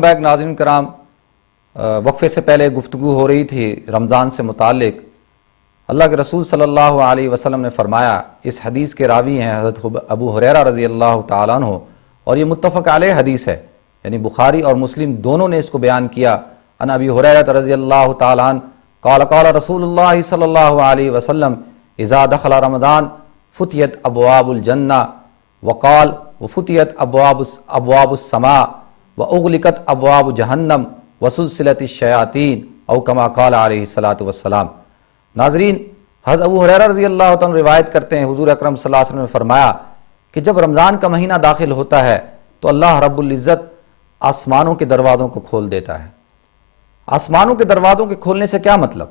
Welcome back ناظرین کرام. وقفے سے پہلے گفتگو ہو رہی تھی رمضان سے متعلق. اللہ کے رسول صلی اللہ علیہ وسلم نے فرمایا, اس حدیث کے راوی ہیں حضرت ابو ہریرہ رضی اللہ تعالیٰ عنہ, اور یہ متفق علیہ حدیث ہے, یعنی بخاری اور مسلم دونوں نے اس کو بیان کیا. ان ابی ہریرہ رضی اللہ تعالیٰ عنہ قال قال رسول اللہ صلی اللہ علیہ وسلم اذا دخل رمضان فتحت ابواب الجنہ وقال وفتحت ابواب السماء واغلقت ابواب جہنم وسلسلت الشیاطین او کما قال علیہ الصلوۃ والسلام. ناظرین, حضرت ابو ہریرہ رضی اللہ عنہ روایت کرتے ہیں حضور اکرم صلی اللہ علیہ وسلم نے فرمایا کہ جب رمضان کا مہینہ داخل ہوتا ہے تو اللہ رب العزت آسمانوں کے دروازوں کو کھول دیتا ہے. آسمانوں کے دروازوں کے کھولنے سے کیا مطلب,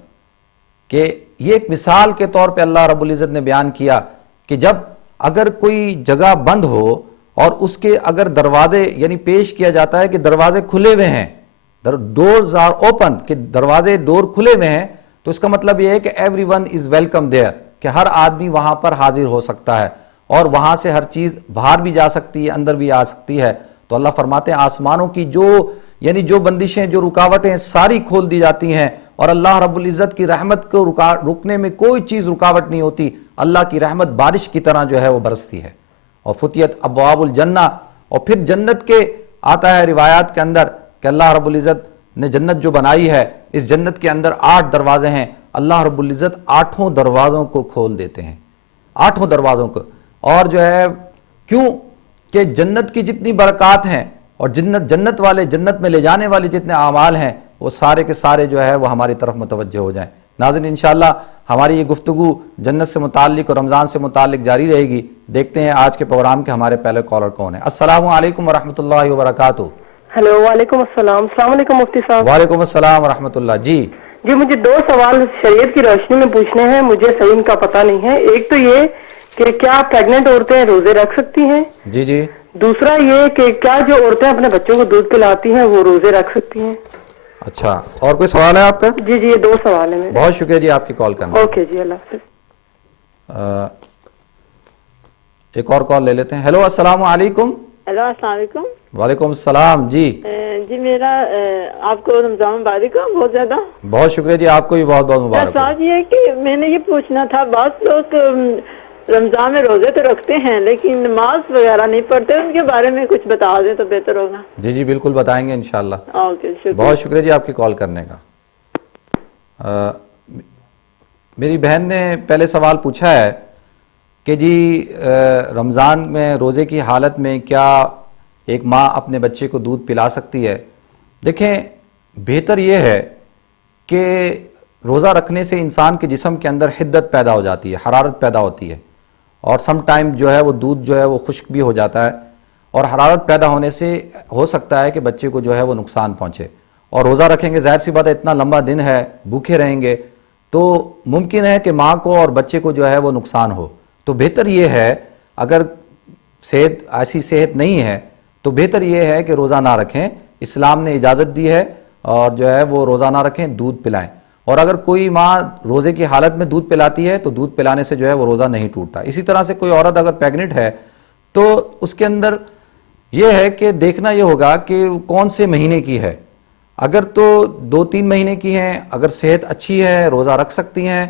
کہ یہ ایک مثال کے طور پہ اللہ رب العزت نے بیان کیا کہ جب اگر کوئی جگہ بند ہو اور اس کے اگر دروازے یعنی پیش کیا جاتا ہے کہ دروازے کھلے ہوئے ہیں, ڈورز آر اوپن, کہ دروازے ڈور کھلے ہوئے ہیں, تو اس کا مطلب یہ ہے کہ every one is welcome there, کہ ہر آدمی وہاں پر حاضر ہو سکتا ہے اور وہاں سے ہر چیز باہر بھی جا سکتی ہے, اندر بھی آ سکتی ہے. تو اللہ فرماتے ہیں آسمانوں کی جو بندشیں, جو رکاوٹیں ساری کھول دی جاتی ہیں, اور اللہ رب العزت کی رحمت کو رکنے میں کوئی چیز رکاوٹ نہیں ہوتی. اللہ کی رحمت بارش کی طرح جو ہے وہ برستی ہے. اور فتحت ابواب الجنہ, اور پھر جنت کے آتا ہے روایات کے اندر کہ اللہ رب العزت نے جنت جو بنائی ہے, اس جنت کے اندر 8 دروازے ہیں. اللہ رب العزت 8 دروازوں کو کھول دیتے ہیں, 8 دروازوں کو. اور جو ہے کیوں کہ جنت کی جتنی برکات ہیں اور جنت والے, جنت میں لے جانے والے جتنے اعمال ہیں, وہ سارے کے سارے جو ہے وہ ہماری طرف متوجہ ہو جائیں. ناظرین, انشاءاللہ ہماری یہ گفتگو جنت سے متعلق اور رمضان سے متعلق جاری رہے گی. دیکھتے ہیں آج کے پروگرام کے ہمارے پہلے کالر کون ہیں. السلام علیکم ورحمۃ اللہ وبرکاتہ. ہیلو, وعلیکم السلام. السلام علیکم مفتی صاحب. وعلیکم السلام ورحمۃ اللہ. جی مجھے 2 سوال شریعت کی روشنی میں پوچھنے ہیں, مجھے صحیح ان کا پتہ نہیں ہے. ایک تو یہ کہ کیا پریگننٹ عورتیں روزے رکھ سکتی ہیں؟ جی. دوسرا یہ کہ کیا جو عورتیں اپنے بچوں کو دودھ پلاتی ہیں وہ روزے رکھ سکتی ہیں؟ اچھا, اور کوئی سوال ہے آپ کا؟ جی یہ 2 سوال ہیں میرے. بہت شکریہ جی آپ کی کال کرنے. اوکے جی, اللہ حافظ. ایک اور کال لے لیتے ہیں. ہیلو, السلام علیکم. ہیلو, السلام علیکم. وعلیکم السلام. جی میرا آپ کو رمضان مبارک ہو بہت زیادہ. بہت شکریہ جی, آپ کو بھی بہت بہت مبارک. ساتھ یہ کہ میں نے یہ پوچھنا تھا, بعض لوگ رمضان میں روزے تو رکھتے ہیں لیکن نماز وغیرہ نہیں پڑھتے, ان کے بارے میں کچھ بتا دیں تو بہتر ہوگا. جی بالکل بتائیں گے انشاءاللہ. اوکے, بہت شکریہ جی آپ کی کال کرنے کا. میری بہن نے پہلے سوال پوچھا ہے کہ جی رمضان میں روزے کی حالت میں کیا ایک ماں اپنے بچے کو دودھ پلا سکتی ہے؟ دیکھیں, بہتر یہ ہے کہ روزہ رکھنے سے انسان کے جسم کے اندر حدت پیدا ہو جاتی ہے, حرارت پیدا ہوتی ہے, اور سم ٹائم جو ہے وہ دودھ جو ہے وہ خشک بھی ہو جاتا ہے, اور حرارت پیدا ہونے سے ہو سکتا ہے کہ بچے کو جو ہے وہ نقصان پہنچے. اور روزہ رکھیں گے, ظاہر سی بات ہے اتنا لمبا دن ہے, بھوکے رہیں گے تو ممکن ہے کہ ماں کو اور بچے کو جو ہے وہ نقصان ہو. تو بہتر یہ ہے, اگر ایسی صحت نہیں ہے تو بہتر یہ ہے کہ روزہ نہ رکھیں. اسلام نے اجازت دی ہے اور جو ہے وہ روزہ نہ رکھیں, دودھ پلائیں. اور اگر کوئی ماں روزے کی حالت میں دودھ پلاتی ہے تو دودھ پلانے سے جو ہے وہ روزہ نہیں ٹوٹتا. اسی طرح سے کوئی عورت اگر پیگنٹ ہے تو اس کے اندر یہ ہے کہ دیکھنا یہ ہوگا کہ کون سے مہینے کی ہے. اگر تو 2-3 مہینے کی ہیں, اگر صحت اچھی ہے, روزہ رکھ سکتی ہیں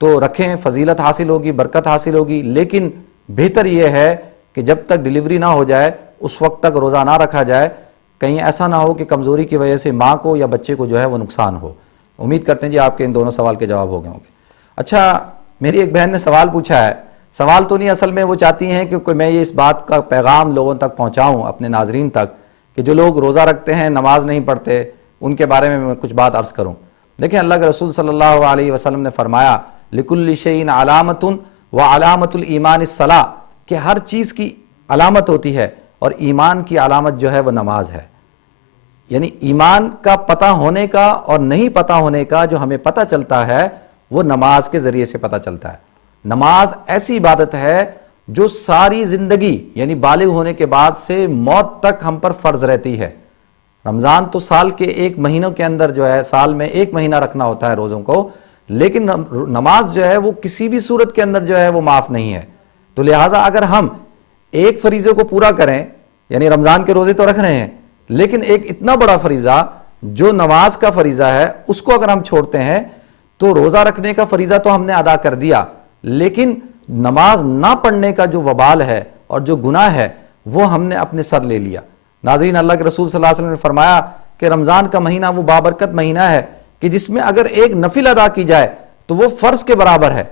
تو رکھیں, فضیلت حاصل ہوگی, برکت حاصل ہوگی. لیکن بہتر یہ ہے کہ جب تک ڈیلیوری نہ ہو جائے اس وقت تک روزہ نہ رکھا جائے, کہیں ایسا نہ ہو کہ کمزوری کی وجہ سے ماں کو یا بچے کو جو ہے وہ نقصان ہو. امید کرتے ہیں جی آپ کے ان دونوں سوال کے جواب ہو گئے ہوں گے. اچھا, میری ایک بہن نے سوال پوچھا ہے, سوال تو نہیں, اصل میں وہ چاہتی ہیں کہ میں یہ اس بات کا پیغام لوگوں تک پہنچاؤں, اپنے ناظرین تک, کہ جو لوگ روزہ رکھتے ہیں نماز نہیں پڑھتے ان کے بارے میں کچھ بات عرض کروں. دیکھیں, اللہ کے رسول صلی اللہ علیہ وسلم نے فرمایا لِكُلِّ شَيْءٍ عَلَامَةٌ وَعَلَامَةُ الْإِيمَانِ الصَّلَاةُ, کہ ہر چیز کی علامت ہوتی ہے اور ایمان کی علامت جو ہے وہ نماز ہے. یعنی ایمان کا پتہ ہونے کا اور نہیں پتہ ہونے کا جو ہمیں پتہ چلتا ہے وہ نماز کے ذریعے سے پتہ چلتا ہے. نماز ایسی عبادت ہے جو ساری زندگی یعنی بالغ ہونے کے بعد سے موت تک ہم پر فرض رہتی ہے. رمضان تو سال کے 1 مہینوں کے اندر جو ہے, سال میں 1 مہینہ رکھنا ہوتا ہے روزوں کو, لیکن نماز جو ہے وہ کسی بھی صورت کے اندر جو ہے وہ معاف نہیں ہے. تو لہٰذا اگر ہم ایک فریضے کو پورا کریں, یعنی رمضان کے روزے تو رکھ رہے ہیں لیکن ایک اتنا بڑا فریضہ جو نماز کا فریضہ ہے اس کو اگر ہم چھوڑتے ہیں تو روزہ رکھنے کا فریضہ تو ہم نے ادا کر دیا، لیکن نماز نہ پڑھنے کا جو وبال ہے اور جو گناہ ہے وہ ہم نے اپنے سر لے لیا۔ ناظرین، اللہ کے رسول صلی اللہ علیہ وسلم نے فرمایا کہ رمضان کا مہینہ وہ بابرکت مہینہ ہے کہ جس میں اگر ایک نفل ادا کی جائے تو وہ فرض کے برابر ہے۔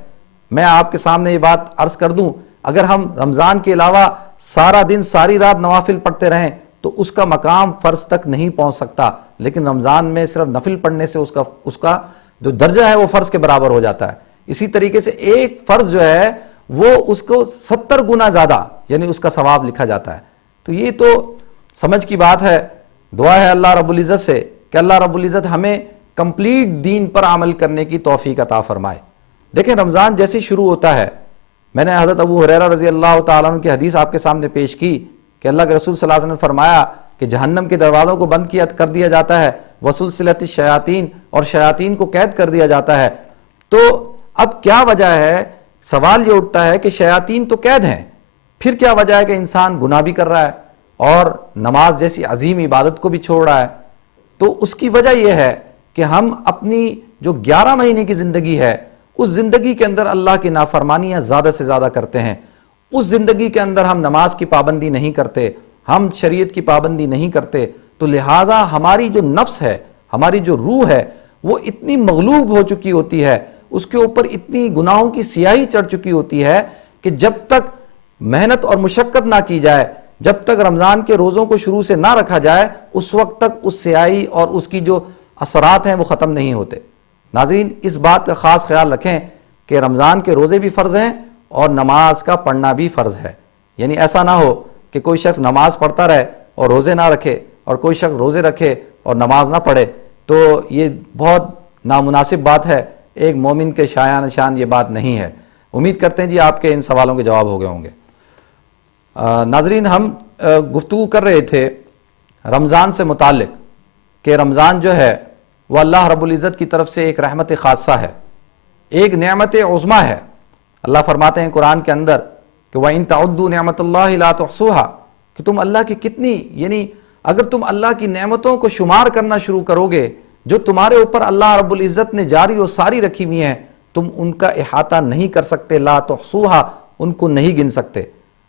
میں آپ کے سامنے یہ بات عرض کر دوں، اگر ہم رمضان کے علاوہ سارا دن ساری رات نوافل پڑھتے رہیں تو اس کا مقام فرض تک نہیں پہنچ سکتا، لیکن رمضان میں صرف نفل پڑھنے سے اس کا جو درجہ ہے وہ فرض کے برابر ہو جاتا ہے۔ اسی طریقے سے ایک فرض جو ہے وہ اس کو 70 گنا زیادہ یعنی اس کا ثواب لکھا جاتا ہے۔ تو یہ تو سمجھ کی بات ہے۔ دعا ہے اللہ رب العزت سے کہ اللہ رب العزت ہمیں کمپلیٹ دین پر عمل کرنے کی توفیق عطا فرمائے۔ دیکھیں، رمضان جیسے شروع ہوتا ہے، میں نے حضرت ابو ہریرہ رضی اللہ تعالیٰ عنہ کی حدیث آپ کے سامنے پیش کی کہ اللہ کے رسول صلی اللہ علیہ وسلم نے فرمایا کہ جہنم کے دروازوں کو بند کر دیا جاتا ہے، وسلسلۃ الشیاطین، اور شیاطین کو قید کر دیا جاتا ہے۔ تو اب کیا وجہ ہے؟ سوال یہ اٹھتا ہے کہ شیاطین تو قید ہیں، پھر کیا وجہ ہے کہ انسان گناہ بھی کر رہا ہے اور نماز جیسی عظیم عبادت کو بھی چھوڑ رہا ہے؟ تو اس کی وجہ یہ ہے کہ ہم اپنی جو 11 مہینے کی زندگی ہے اس زندگی کے اندر اللہ کی نافرمانیاں زیادہ سے زیادہ کرتے ہیں۔ اس زندگی کے اندر ہم نماز کی پابندی نہیں کرتے، ہم شریعت کی پابندی نہیں کرتے، تو لہٰذا ہماری جو نفس ہے، ہماری جو روح ہے، وہ اتنی مغلوب ہو چکی ہوتی ہے، اس کے اوپر اتنی گناہوں کی سیاہی چڑھ چکی ہوتی ہے کہ جب تک محنت اور مشقت نہ کی جائے، جب تک رمضان کے روزوں کو شروع سے نہ رکھا جائے، اس وقت تک اس سیاہی اور اس کی جو اثرات ہیں وہ ختم نہیں ہوتے۔ ناظرین، اس بات کا خاص خیال رکھیں کہ رمضان کے روزے بھی فرض ہیں اور نماز کا پڑھنا بھی فرض ہے۔ یعنی ایسا نہ ہو کہ کوئی شخص نماز پڑھتا رہے اور روزے نہ رکھے، اور کوئی شخص روزے رکھے اور نماز نہ پڑھے، تو یہ بہت نامناسب بات ہے۔ ایک مومن کے شان یہ بات نہیں ہے۔ امید کرتے ہیں جی آپ کے ان سوالوں کے جواب ہو گئے ہوں گے۔ ناظرین، ہم گفتگو کر رہے تھے رمضان سے متعلق کہ رمضان جو ہے وہ اللہ رب العزت کی طرف سے ایک رحمت خاصہ ہے، ایک نعمت عظمیٰ ہے۔ اللہ فرماتے ہیں قرآن کے اندر کہ وَإِن تَعُدُّوا نِعْمَتَ اللَّهِ لَا تُحْصُوهَا، کہ تم اللہ کی کتنی، یعنی اگر تم اللہ کی نعمتوں کو شمار کرنا شروع کرو گے جو تمہارے اوپر اللہ رب العزت نے جاری و ساری رکھی ہوئی ہیں، تم ان کا احاطہ نہیں کر سکتے، لا تحصوها، ان کو نہیں گن سکتے۔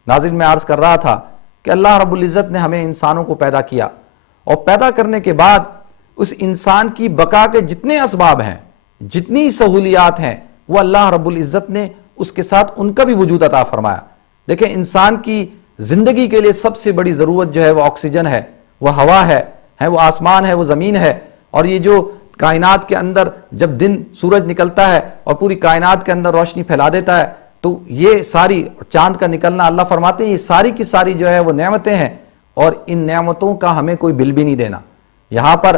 ناظرین، میں عرض کر رہا تھا کہ اللہ رب العزت نے ہمیں انسانوں کو پیدا کیا، اور پیدا کرنے کے بعد اس انسان کی بقا کے جتنے اسباب ہیں، جتنی سہولیات ہیں، وہ اللہ رب العزت نے اس کے ساتھ ان کا بھی وجود عطا فرمایا۔ دیکھیں، انسان کی زندگی کے لیے سب سے بڑی ضرورت جو ہے وہ آکسیجن ہے، وہ ہوا ہے وہ آسمان ہے، وہ زمین ہے، اور یہ جو کائنات کے اندر جب دن سورج نکلتا ہے اور پوری کائنات کے اندر روشنی پھیلا دیتا ہے، تو یہ ساری چاند کا نکلنا، اللہ فرماتے ہیں یہ ساری کی ساری جو ہے وہ نعمتیں ہیں، اور ان نعمتوں کا ہمیں کوئی بل بھی نہیں دینا۔ یہاں پر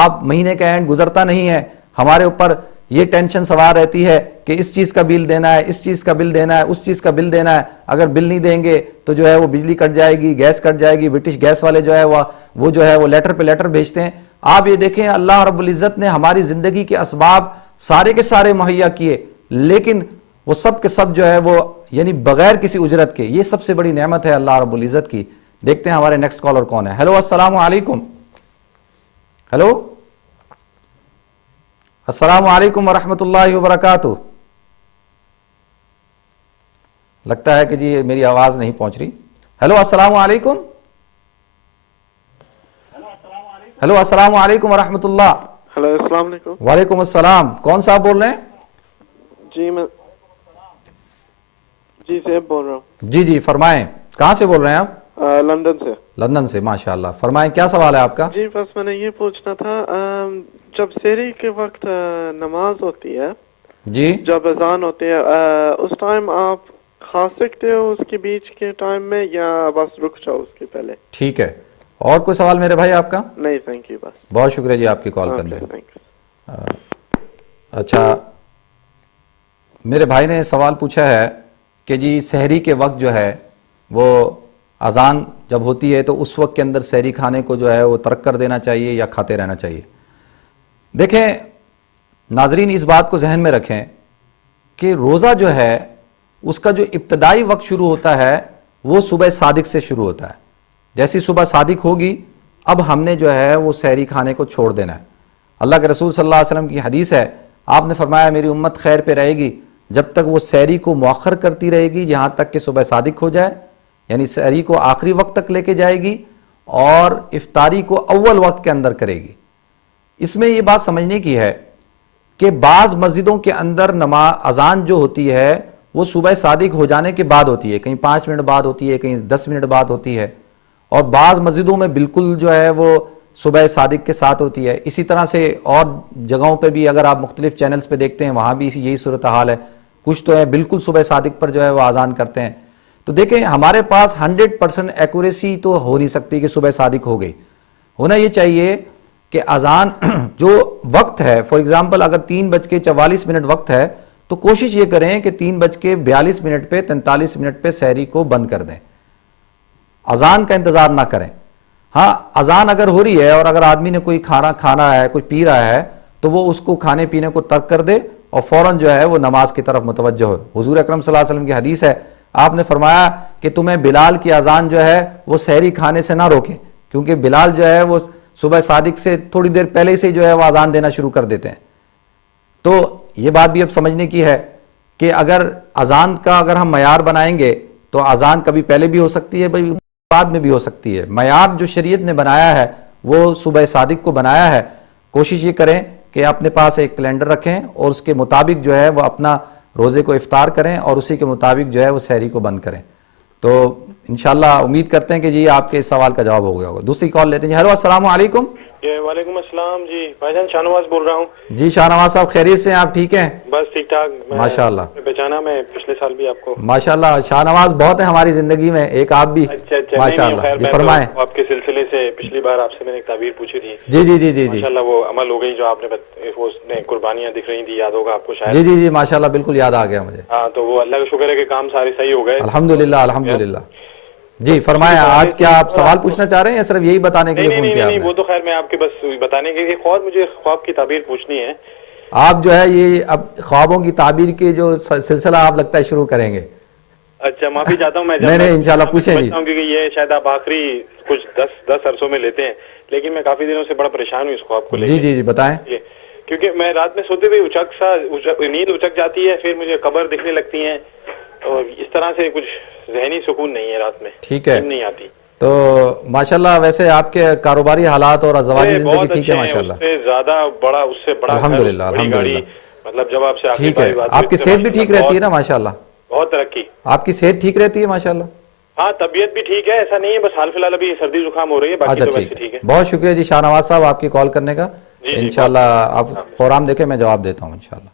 آپ مہینے کا اینڈ گزرتا نہیں ہے، ہمارے اوپر یہ ٹینشن سوار رہتی ہے کہ اس چیز کا بل دینا ہے، اس چیز کا بل دینا ہے، اس چیز کا بل دینا ہے، اگر بل نہیں دیں گے تو جو ہے وہ بجلی کٹ جائے گی، گیس کٹ جائے گی۔ برٹش گیس والے جو ہے وہ جو ہے وہ لیٹر پہ لیٹر بھیجتے ہیں۔ آپ یہ دیکھیں، اللہ رب العزت نے ہماری زندگی کے اسباب سارے کے سارے مہیا کیے، لیکن وہ سب کے سب جو ہے وہ یعنی بغیر کسی اجرت کے، یہ سب سے بڑی نعمت ہے اللہ رب العزت کی۔ دیکھتے ہیں ہمارے نیکسٹ کالر کون ہے۔ ہیلو، السلام علیکم۔ ہیلو، السلام علیکم ورحمۃ اللہ وبرکاتہ۔ لگتا ہے کہ جی میری آواز نہیں پہنچ رہی۔ ہیلو، السلام علیکم۔ ہیلو، السلام علیکم ورحمۃ اللہ۔ ہلو، السلام علیکم۔ وعلیکم السلام۔ کون صاحب بول رہے ہیں؟ جی میں سیب بول رہا ہوں۔ جی فرمائیں، کہاں سے بول رہے ہیں آپ؟ لندن سے۔ لندن سے، ماشاءاللہ۔ فرمائیں، کیا سوال ہے آپ کا؟ جی بس میں نے یہ پوچھنا تھا، جب سحری کے وقت نماز ہوتی ہے، جی جب اذان ہوتی ہے، اس ٹائم آپ کھا سکتے ہو اس کے بیچ کے ٹائم میں، یا بس رک جاؤ اس کے پہلے؟ ٹھیک ہے۔ اور کوئی سوال میرے بھائی آپ کا؟ نہیں، تھینک یو، بس۔ بہت شکریہ جی آپ کی کال کرنے کا۔ اچھا، میرے بھائی نے سوال پوچھا ہے کہ جی سحری کے وقت جو ہے وہ اذان جب ہوتی ہے تو اس وقت کے اندر سحری کھانے کو جو ہے وہ ترک کر دینا چاہیے یا کھاتے رہنا چاہیے؟ دیکھیں ناظرین، اس بات کو ذہن میں رکھیں کہ روزہ جو ہے اس کا جو ابتدائی وقت شروع ہوتا ہے وہ صبح صادق سے شروع ہوتا ہے۔ جیسی صبح صادق ہوگی اب ہم نے جو ہے وہ سحری کھانے کو چھوڑ دینا ہے۔ اللہ کے رسول صلی اللہ علیہ وسلم کی حدیث ہے، آپ نے فرمایا میری امت خیر پہ رہے گی جب تک وہ سحری کو مؤخر کرتی رہے گی یہاں تک کہ صبح صادق ہو جائے، یعنی سحری کو آخری وقت تک لے کے جائے گی اور افطاری کو اول وقت کے اندر کرے گی۔ اس میں یہ بات سمجھنے کی ہے کہ بعض مسجدوں کے اندر اذان جو ہوتی ہے وہ صبح صادق ہو جانے کے بعد ہوتی ہے، کہیں 5 منٹ بعد ہوتی ہے، کہیں 10 منٹ بعد ہوتی ہے، اور بعض مسجدوں میں بالکل جو ہے وہ صبح صادق کے ساتھ ہوتی ہے۔ اسی طرح سے اور جگہوں پہ بھی اگر آپ مختلف چینلز پہ دیکھتے ہیں وہاں بھی یہی صورتحال ہے، کچھ تو ہے بالکل صبح صادق پر جو ہے وہ اذان کرتے ہیں۔ تو دیکھیں ہمارے پاس 100% ایکوریسی تو ہو نہیں سکتی کہ صبح صادق ہو گئی، ہونا یہ چاہیے کہ اذان جو وقت ہے، فار ایگزامپل اگر 3:44 وقت ہے تو کوشش یہ کریں کہ 3:42 پہ 43 منٹ پہ سحری کو بند کر دیں، اذان کا انتظار نہ کریں۔ ہاں اذان اگر ہو رہی ہے اور اگر آدمی نے کوئی کھانا ہے، کوئی پی رہا ہے تو وہ اس کو کھانے پینے کو ترک کر دے اور فوراً جو ہے وہ نماز کی طرف متوجہ ہو۔ حضور اکرم صلی اللہ علیہ وسلم کی حدیث ہے، آپ نے فرمایا کہ تمہیں بلال کی اذان جو ہے وہ سحری کھانے سے نہ روکے، کیونکہ بلال جو ہے وہ صبح صادق سے تھوڑی دیر پہلے سے جو ہے وہ اذان دینا شروع کر دیتے ہیں۔ تو یہ بات بھی اب سمجھنے کی ہے کہ اگر اذان کا اگر ہم معیار بنائیں گے تو اذان کبھی پہلے بھی ہو سکتی ہے، بعد میں بھی ہو سکتی ہے۔ معیار جو شریعت نے بنایا ہے وہ صبح صادق کو بنایا ہے۔ کوشش یہ کریں کہ اپنے پاس ایک کیلنڈر رکھیں اور اس کے مطابق جو ہے وہ اپنا روزے کو افطار کریں اور اسی کے مطابق جو ہے وہ سحری کو بند کریں۔ تو انشاءاللہ امید کرتے ہیں کہ جی آپ کے اس سوال کا جواب ہو گیا ہوگا۔ دوسری کال لیتے ہیں جی۔ ہیلو السلام علیکم۔ وعلیکم السلام جی، بھائی جان شاہ نواز بول رہا ہوں۔ جی شاہ نواز صاحب خیریت سے ہیں آپ؟ ٹھیک ہیں؟ بس ٹھیک ٹھاک ماشاءاللہ۔ پہچانا میں پچھلے سال بھی آپ کو۔ ماشاءاللہ شاہ نواز بہت ہے ہماری زندگی میں، ایک آپ بھی۔ اچھا ماشاءاللہ جی فرمائیں۔ آپ کے سلسلے سے پچھلی بار آپ سے میں نے ایک تعبیر پوچھی تھی، جی جی جی جی جی ماشاءاللہ وہ عمل ہو گئی، جو آپ نے قربانیاں دکھ رہی تھی، یاد ہوگا آپ کو شاید۔ جی جی جی ماشاءاللہ بالکل یاد آ گیا مجھے۔ ہاں تو وہ اللہ کا شکر ہے کہ کام سارے صحیح ہو گئے الحمدللہ الحمدللہ۔ جی فرمائیں، آج کیا آپ سوال پوچھنا چاہ رہے ہیں یا صرف یہی بتانے کے لیے فون کیا آپ نہیں، نے؟ وہ تو خیر میں آپ کے بس بتانے کے لیے مجھے خواب کی تعبیر پوچھنی ہے۔ آپ جو ہے یہ اب خوابوں کی تعبیر کے جو سلسلہ آپ لگتا ہے شروع کریں گے۔ اچھا معافی چاہتا ہوں میں، نہیں انشاءاللہ پوچھیں جی۔ کیونکہ یہ شاید آپ آخری کچھ 10 عرصوں میں لیتے ہیں، لیکن میں کافی دنوں سے بڑا پریشان ہوں اس خواب کو لے کے۔ جی جی جی بتائیں۔ کیونکہ میں رات میں سوتے ہوئے نیند اچک جاتی ہے، پھر مجھے قبر دکھنے لگتی ہیں اور اس طرح سے کچھ ذہنی سکون نہیں ہے رات میں، ٹھیک ہے نہیں آتی۔ تو ماشاءاللہ ویسے آپ کے کاروباری حالات اور ازواجی زندگی ٹھیک ہے ماشاءاللہ؟ اس سے زیادہ بڑا، اس سے بڑا الحمدللہ بڑی گاڑی، الحمدللہ مطلب جب آپ سے آخری ٹھیک ہے۔ باری بات آپ کی صحت بھی ٹھیک رہتی ہے نا ماشاءاللہ؟ بہت ترقی۔ آپ کی صحت ٹھیک رہتی ہے ماشاءاللہ؟ ہاں طبیعت بھی ٹھیک ہے، ایسا نہیں ہے، بس حال فی الحال ابھی سردی زکام ہو رہی ہے، باقی اچھا تو ویسے ٹھیک ٹھیک ہے۔ ہے۔ بہت شکریہ جی شاہ نواز صاحب آپ کی کال کرنے کا۔ انشاءاللہ آپ پروگرام دیکھیں، میں جواب دیتا ہوں انشاءاللہ۔